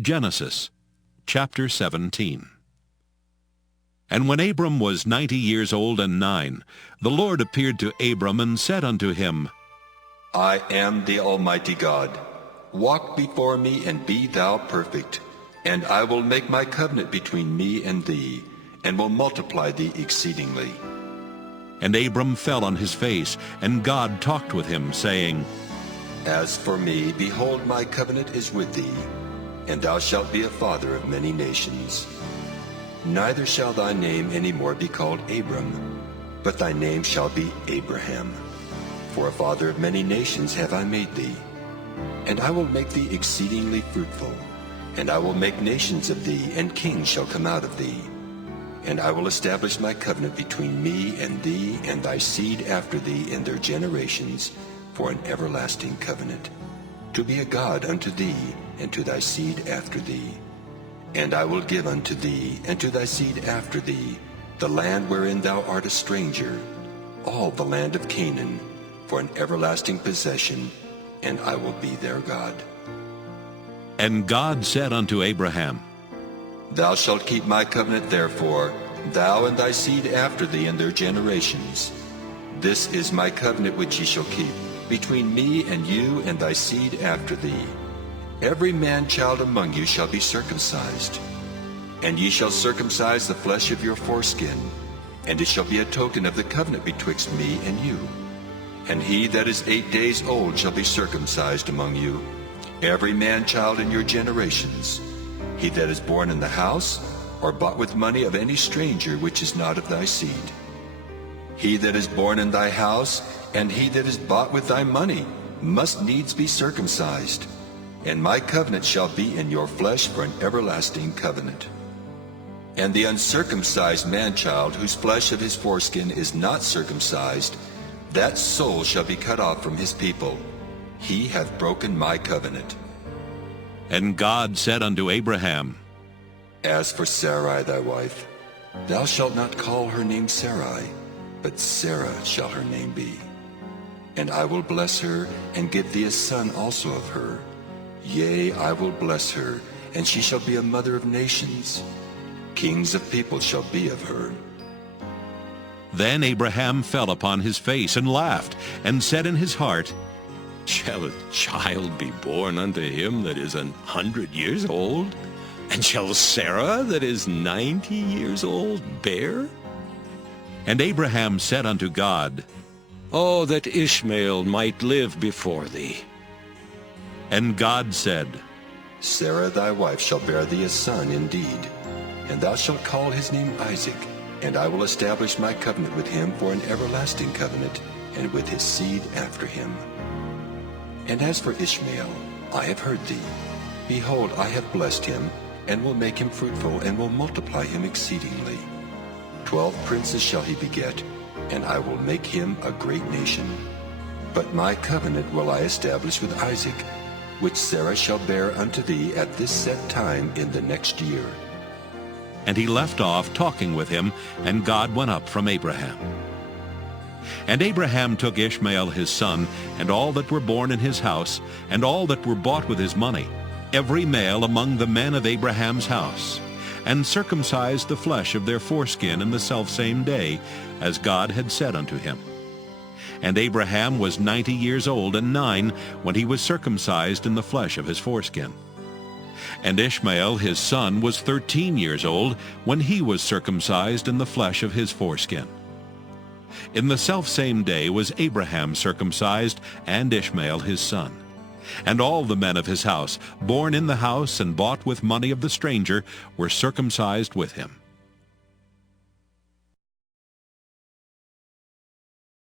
Genesis, chapter 17. And when Abram was 90 years old and 9, the Lord appeared to Abram and said unto him, I am the Almighty God. Walk before me and be thou perfect, and I will make my covenant between me and thee, and will multiply thee exceedingly. And Abram fell on his face, and God talked with him, saying, As for me, behold, my covenant is with thee, and thou shalt be a father of many nations. Neither shall thy name any more be called Abram, but thy name shall be Abraham. For a father of many nations have I made thee. And I will make thee exceedingly fruitful, and I will make nations of thee, and kings shall come out of thee. And I will establish my covenant between me and thee and thy seed after thee in their generations, for an everlasting covenant, to be a God unto thee and to thy seed after thee. And I will give unto thee and to thy seed after thee the land wherein thou art a stranger, all the land of Canaan, for an everlasting possession, and I will be their God. And God said unto Abraham, Thou shalt keep my covenant therefore, thou and thy seed after thee in their generations. This is my covenant which ye shall keep, between me and you and thy seed after thee. Every man-child among you shall be circumcised. And ye shall circumcise the flesh of your foreskin, and it shall be a token of the covenant betwixt me and you. And he that is 8 days old shall be circumcised among you, every man-child in your generations. He that is born in the house, or bought with money of any stranger which is not of thy seed. He that is born in thy house, and he that is bought with thy money, must needs be circumcised. And my covenant shall be in your flesh for an everlasting covenant. And the uncircumcised man-child, whose flesh of his foreskin is not circumcised, that soul shall be cut off from his people. He hath broken my covenant. And God said unto Abraham, As for Sarai thy wife, thou shalt not call her name Sarai, but Sarah shall her name be. And I will bless her, and give thee a son also of her. Yea, I will bless her, and she shall be a mother of nations. Kings of people shall be of her. Then Abraham fell upon his face and laughed, and said in his heart, Shall a child be born unto him that is 100 years old? And shall Sarah that is 90 years old bear? And Abraham said unto God, Oh, that Ishmael might live before thee. And God said, Sarah thy wife shall bear thee a son indeed, and thou shalt call his name Isaac, and I will establish my covenant with him for an everlasting covenant, and with his seed after him. And as for Ishmael, I have heard thee. Behold, I have blessed him, and will make him fruitful, and will multiply him exceedingly. 12 princes shall he beget, and I will make him a great nation. But my covenant will I establish with Isaac, which Sarah shall bear unto thee at this set time in the next year. And he left off talking with him, and God went up from Abraham. And Abraham took Ishmael his son, and all that were born in his house, and all that were bought with his money, every male among the men of Abraham's house, and circumcised the flesh of their foreskin in the selfsame day, as God had said unto him. And Abraham was 90 years old and 9 when he was circumcised in the flesh of his foreskin. And Ishmael his son was 13 years old when he was circumcised in the flesh of his foreskin. In the selfsame day was Abraham circumcised, and Ishmael his son. And all the men of his house, born in the house and bought with money of the stranger, were circumcised with him.